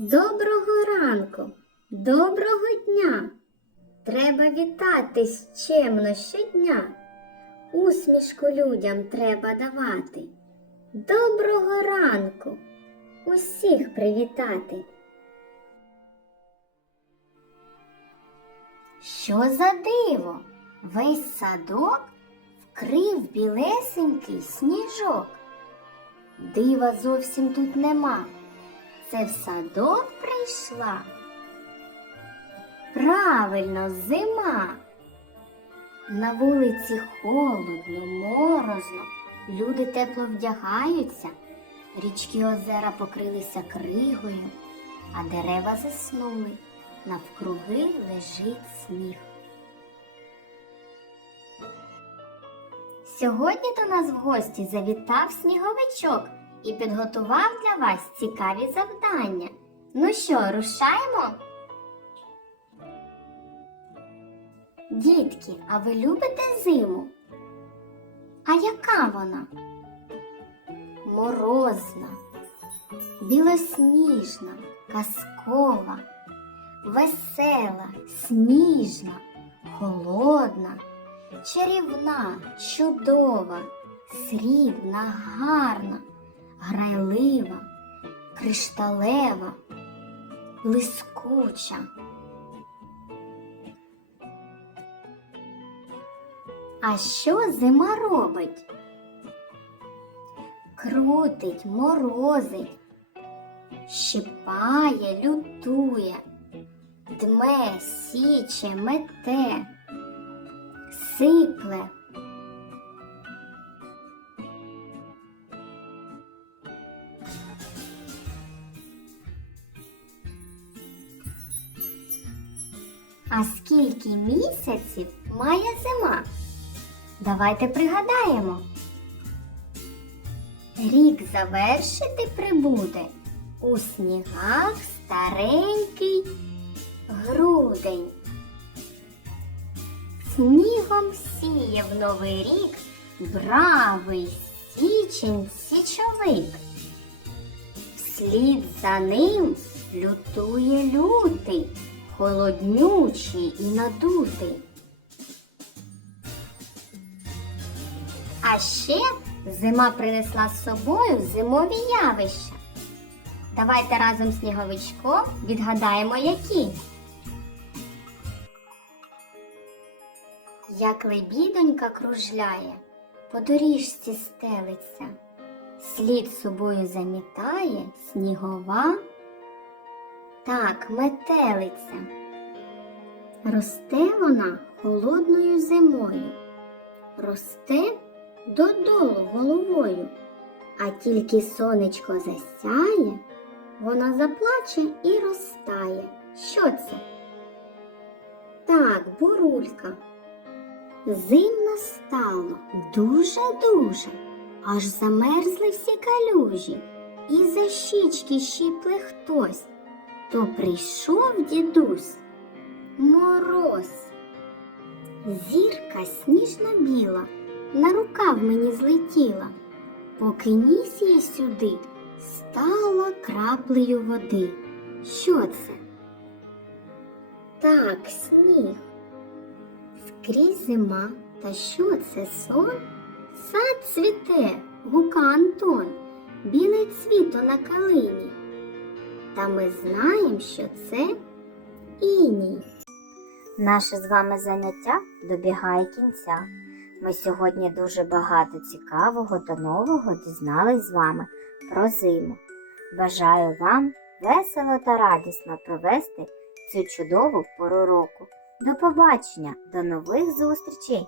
Доброго ранку, доброго дня. Треба вітатись чемно щодня. Усмішку людям треба давати. Доброго ранку, усіх привітати. Що за диво? Весь садок вкрив білесенький сніжок. Дива зовсім тут нема. Це в садок прийшла. Правильно, зима. На вулиці холодно, морозно, люди тепло вдягаються, річки озера покрилися кригою, а дерева заснули, навкруги лежить сніг. Сьогодні до нас в гості завітав сніговичок і підготував для вас цікаві завдання. Ну що, рушаємо? Дітки, а ви любите зиму? А яка вона? Морозна, білосніжна, казкова, весела, сніжна, холодна, чарівна, чудова, срібна, гарна, кришталева, блискуча. А що зима робить? Крутить, морозить, щипає, лютує, дме, січе, мете, сипле. А скільки місяців має зима? Давайте пригадаємо. Рік завершити прибуде у снігах старенький грудень. Снігом сіє в новий рік бравий січень січовик. Вслід за ним лютує лютий, холоднючий і надутий. А ще зима принесла з собою зимові явища. Давайте разом з сніговичком відгадаємо, які. Як лебідонька кружляє, по доріжці стелиться, слід собою замітає снігова. Так, метелиця. Росте вона холодною зимою. Росте додолу головою, а тільки сонечко засяє, вона заплаче і розтає. Що це? Так, бурулька. Зимно стало дуже-дуже, аж замерзли всі калюжі, і за щічки щіпле хтось. То прийшов дідусь мороз. Зірка сніжно-біла на рукав мені злетіла, поки ніс її сюди стала краплею води. Що це? Так, сніг. Скрізь зима, та що це сон? Сад цвіте, гука Антон, біле цвіто на калині. Та ми знаємо, що це іній. Наше з вами заняття добігає кінця. Ми сьогодні дуже багато цікавого та нового дізнались з вами про зиму. Бажаю вам весело та радісно провести цю чудову пору року. До побачення, до нових зустрічей!